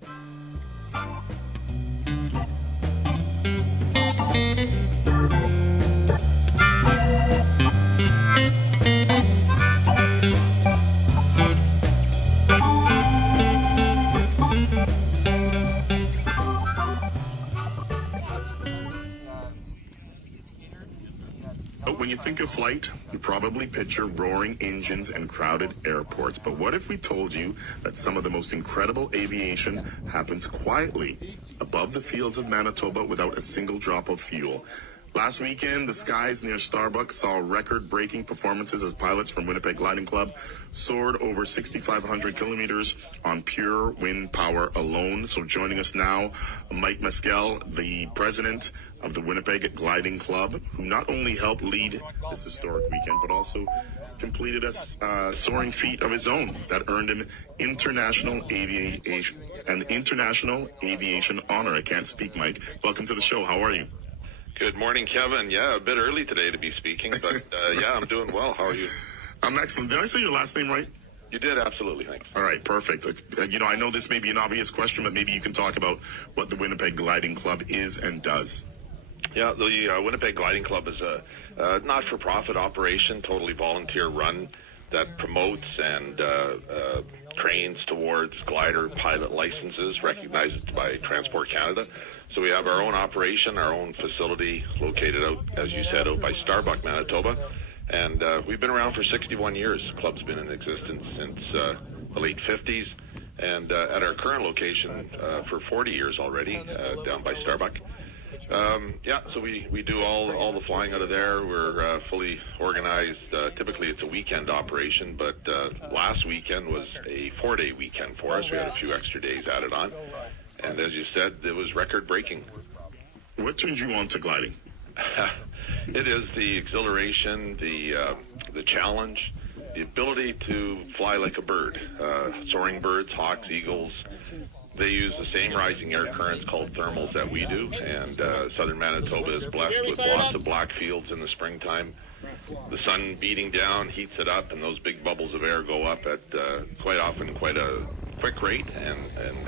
When you think of flight, you probably picture roaring engines and crowded airports. But what if we told you that some of the most incredible aviation happens quietly above the fields of Manitoba without a single drop of fuel? Last weekend, the skies near Starbuck saw record-breaking performances as pilots from Winnipeg Gliding Club soared over 6,500 kilometers on pure wind power alone. So joining us now, Mike Mescal, the president of the Winnipeg Gliding Club, who not only helped lead this historic weekend, but also completed a soaring feat of his own that earned him international aviation honor. I can't speak, Mike. Welcome to the show. How are you? Good morning, Kevin. Yeah, a bit early today to be speaking, but yeah, I'm doing well. How are you? I'm excellent. Did I say your last name right? You did, absolutely. Thanks. All right, perfect. I know this may be an obvious question, but maybe you can talk about what the Winnipeg Gliding Club is and does. Yeah, the Winnipeg Gliding Club is a not-for-profit operation, totally volunteer-run, that promotes and trains towards glider pilot licenses recognized by Transport Canada. So we have our own operation, our own facility located out, as you said, out by Starbuck, Manitoba. And we've been around for 61 years. The club's been in existence since the late 50s. And at our current location for 40 years already, down by Starbuck. So we do all the flying out of there. We're fully organized. Typically it's a weekend operation, but last weekend was a 4-day weekend for us. We had a few extra days added on. And as you said, it was record-breaking. What turned you on to gliding? It is the exhilaration, the challenge, the ability to fly like a bird. Soaring birds, hawks, eagles, they use the same rising air currents called thermals that we do. And southern Manitoba is blessed with lots of black fields in the springtime. The sun beating down heats it up, and those big bubbles of air go up at quite often quite a quick rate, and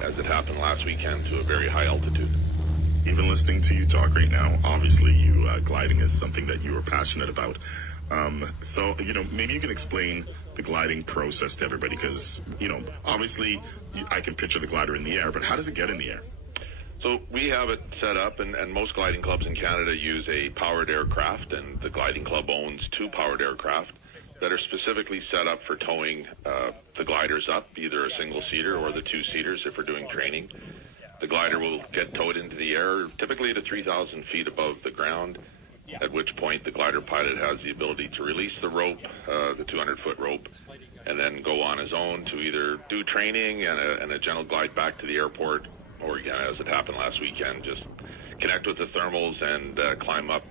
as it happened last weekend, to a very high altitude. Even listening to you talk right now, obviously gliding is something that you are passionate about. So maybe you can explain the gliding process to everybody, because, obviously I can picture the glider in the air, but how does it get in the air? So we have it set up, and most gliding clubs in Canada use a powered aircraft, and the Gliding Club owns 2 powered aircraft that are specifically set up for towing the gliders up, either a single-seater or the 2-seaters if we're doing training. The glider will get towed into the air, typically to 3,000 feet above the ground, at which point the glider pilot has the ability to release the rope, the 200-foot rope, and then go on his own to either do training and a gentle glide back to the airport, or again, as it happened last weekend, just connect with the thermals and climb up,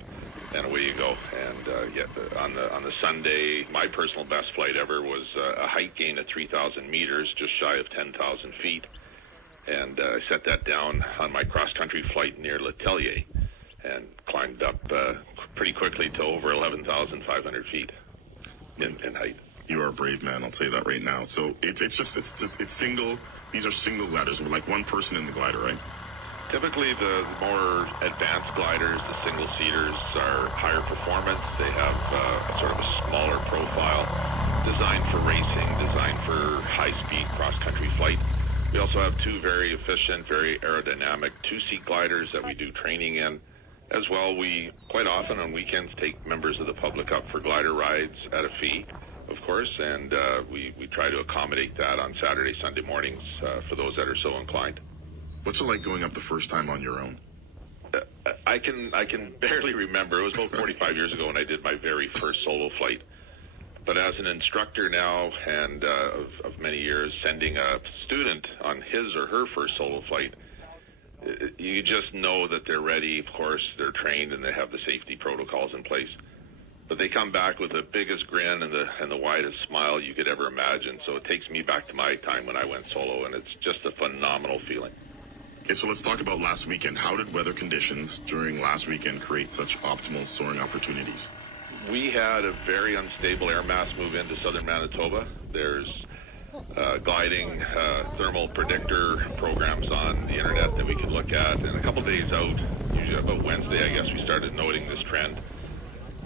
and away you go. And on the Sunday, my personal best flight ever was a height gain of 3,000 meters, just shy of 10,000 feet. And I set that down on my cross-country flight near L'Atelier and climbed up pretty quickly to over 11,500 feet in height. You are a brave man, I'll tell you that right now. So it's single. These are single gliders with like one person in the glider, right? Typically, the more advanced gliders, the single-seaters, are higher performance. They have sort of a smaller profile, designed for racing, designed for high-speed cross-country flight. We also have 2 very efficient, very aerodynamic 2-seat gliders that we do training in. As well, we quite often on weekends take members of the public up for glider rides at a fee, of course, and we try to accommodate that on Saturday, Sunday mornings for those that are so inclined. What's it like going up the first time on your own? I can barely remember. It was about 45 years ago when I did my very first solo flight. But as an instructor now, and of many years, sending a student on his or her first solo flight, you just know that they're ready. Of course, they're trained and they have the safety protocols in place. But they come back with the biggest grin and the widest smile you could ever imagine. So it takes me back to my time when I went solo, and it's just a phenomenal feeling. Okay, so let's talk about last weekend. How did weather conditions during last weekend create such optimal soaring opportunities? We had a very unstable air mass move into southern Manitoba. There's gliding thermal predictor programs on the internet that we can look at. And a couple days out, usually about Wednesday, I guess, we started noting this trend.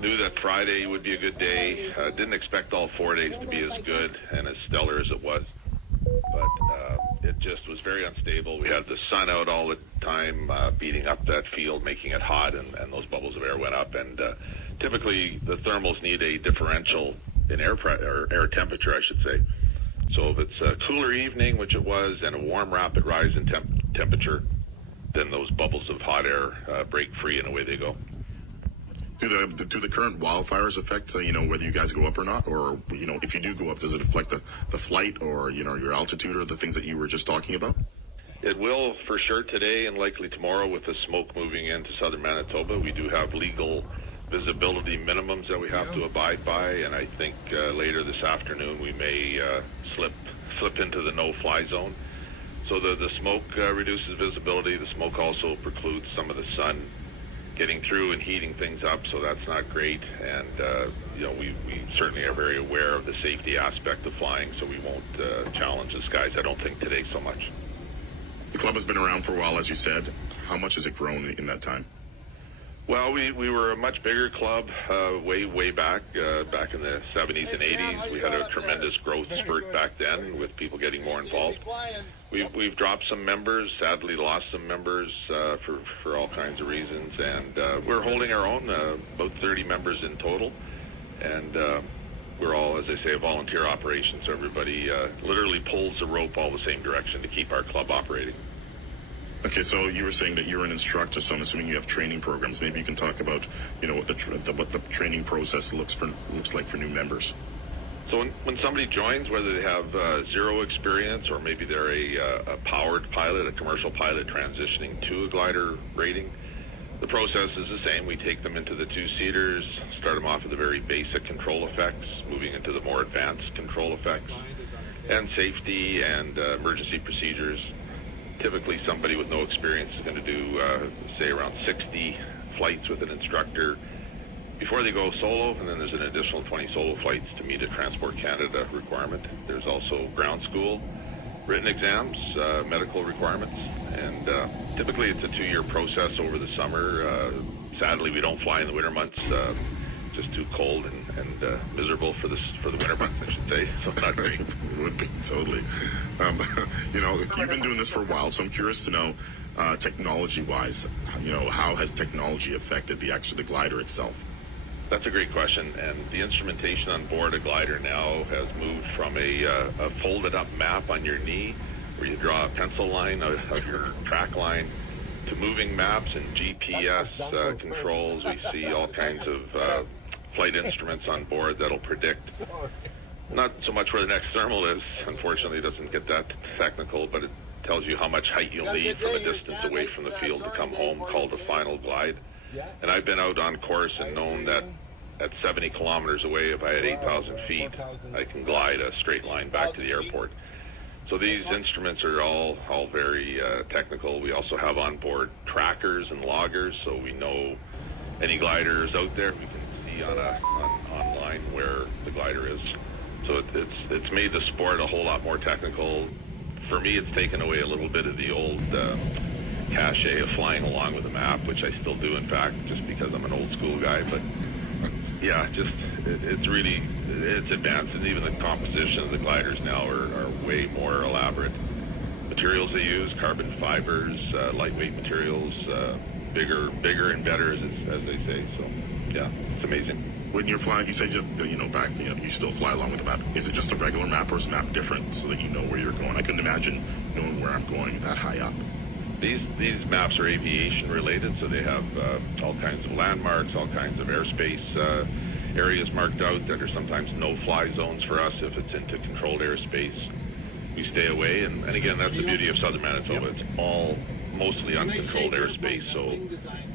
Knew that Friday would be a good day. Didn't expect all 4 days to be as good and as stellar as it was. But it just was very unstable. We had the sun out all the time, beating up that field, making it hot, and those bubbles of air went up. And typically, the thermals need a differential in air temperature, I should say. So if it's a cooler evening, which it was, and a warm, rapid rise in temperature, then those bubbles of hot air break free, and away they go. Do the current wildfires affect, whether you guys go up or not? Or, if you do go up, does it affect the flight or, your altitude or the things that you were just talking about? It will for sure today and likely tomorrow with the smoke moving into southern Manitoba. We do have legal visibility minimums that we have to abide by, and I think later this afternoon we may slip into the no-fly zone. So the smoke reduces visibility. The smoke also precludes some of the sun getting through and heating things up, so that's not great. And we certainly are very aware of the safety aspect of flying, so we won't challenge the skies, I don't think, today so much. The club has been around for a while, as you said. How much has it grown in that time? Well, we were a much bigger club way back in the 70s and 80s. We had a tremendous growth spurt back then with people getting more involved. We've dropped some members, sadly lost some members for all kinds of reasons, and we're holding our own, about 30 members in total. And we're all, as I say, a volunteer operation, so everybody literally pulls the rope all the same direction to keep our club operating. Okay, so you were saying that you're an instructor, so I'm assuming you have training programs. Maybe you can talk about, what the training process looks like for new members. So when somebody joins, whether they have zero experience or maybe they're a powered pilot, a commercial pilot transitioning to a glider rating, the process is the same. We take them into the two-seaters, start them off with the very basic control effects, moving into the more advanced control effects, and safety and emergency procedures. Typically, somebody with no experience is going to do, say, around 60 flights with an instructor before they go solo, and then there's an additional 20 solo flights to meet a Transport Canada requirement. There's also ground school, written exams, medical requirements, and typically it's a 2-year process over the summer. Sadly, we don't fly in the winter months. Just too cold and miserable for the winter months, I should say. So not great. It would be, totally. You've been doing this for a while, so I'm curious to know, technology-wise, how has technology affected the glider itself? That's a great question, and the instrumentation on board a glider now has moved from a folded-up map on your knee, where you draw a pencil line of your track line, to moving maps and GPS controls. We see all kinds of flight instruments on board that'll predict not so much where the next thermal is. Unfortunately, it doesn't get that technical, but it tells you how much height you'll need from a distance away from the field to come home, called the final glide. And I've been out on course and known that at 70 kilometers away, if I had 8,000 feet, I can glide a straight line back to the airport. So these instruments are all very technical. We also have on board trackers and loggers, so we know any gliders out there. We can see online where the glider is. So it's made the sport a whole lot more technical. For me, it's taken away a little bit of the old cachet of flying along with a map, which I still do, in fact, just because I'm an old school guy. But yeah, it's advanced, and even the composition of the gliders now are way more elaborate. Materials they use, carbon fibers, lightweight materials, bigger and better, as they say. So yeah, it's amazing. When you're flying, you said you still fly along with the map. Is it just a regular map, or is the map different so that you know where you're going? I couldn't imagine knowing where I'm going that high up. These maps are aviation related, so they have all kinds of landmarks, all kinds of airspace areas marked out that are sometimes no-fly zones for us. If it's into controlled airspace, we stay away. And again, that's the beauty of southern Manitoba. It's all mostly uncontrolled airspace. So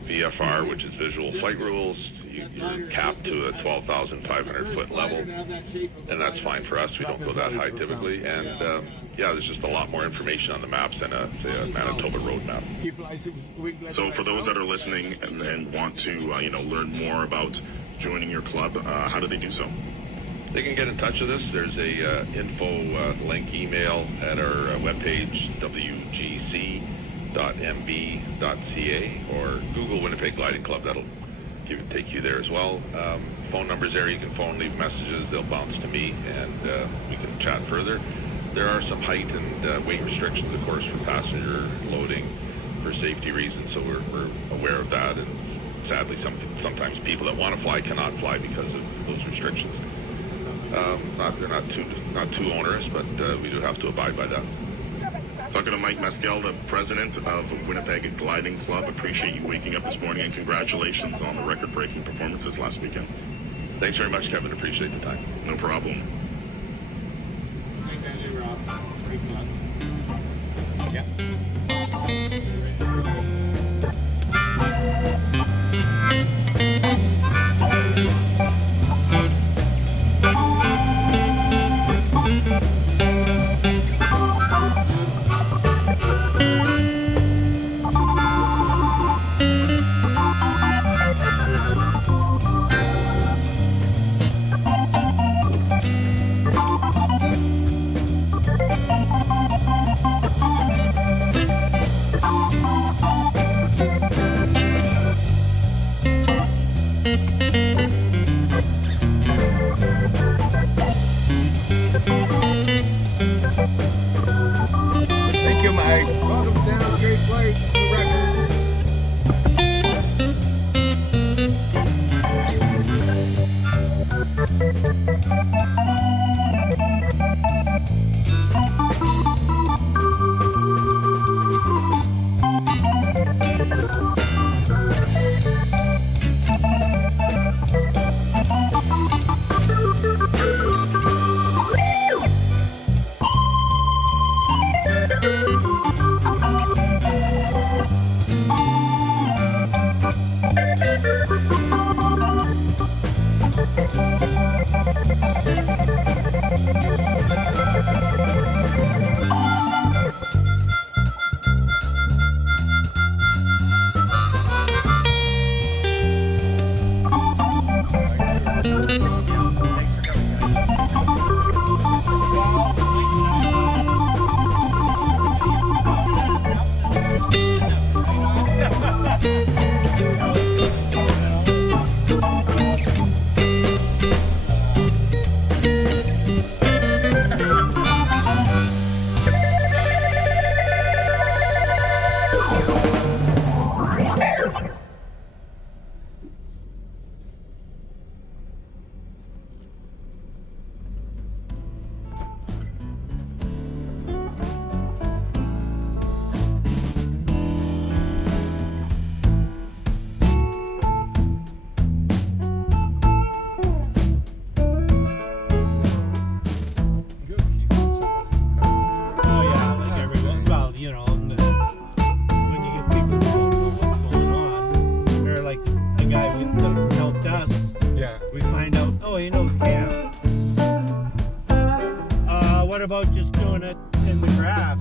VFR, which is visual flight rules, you're capped to a 12,500-foot level, and that's fine for us. We don't go that high typically. And there's just a lot more information on the maps than a Manitoba road map. So for those that are listening and want to learn more about joining your club, how do they do so? They can get in touch with us. There's a info link email at our webpage, wgc.mb.ca, or Google Winnipeg Gliding Club. That'll take you there as well. Phone numbers there. You can phone, leave messages. They'll bounce to me, and we can chat further. There are some height and weight restrictions, of course, for passenger loading for safety reasons, so we're aware of that. And sadly, sometimes people that want to fly cannot fly because of those restrictions. They're not too onerous, but we do have to abide by that. Talking to Mike Mescal, the president of Winnipeg Gliding Club. Appreciate you waking up this morning, and congratulations on the record-breaking performances last weekend. Thanks very much, Kevin. Appreciate the time. No problem. Thanks, Andy. We're off. Great luck. Yeah. Thank you, Mike. Welcome down, great flight. Record. What about just doing it in the grass?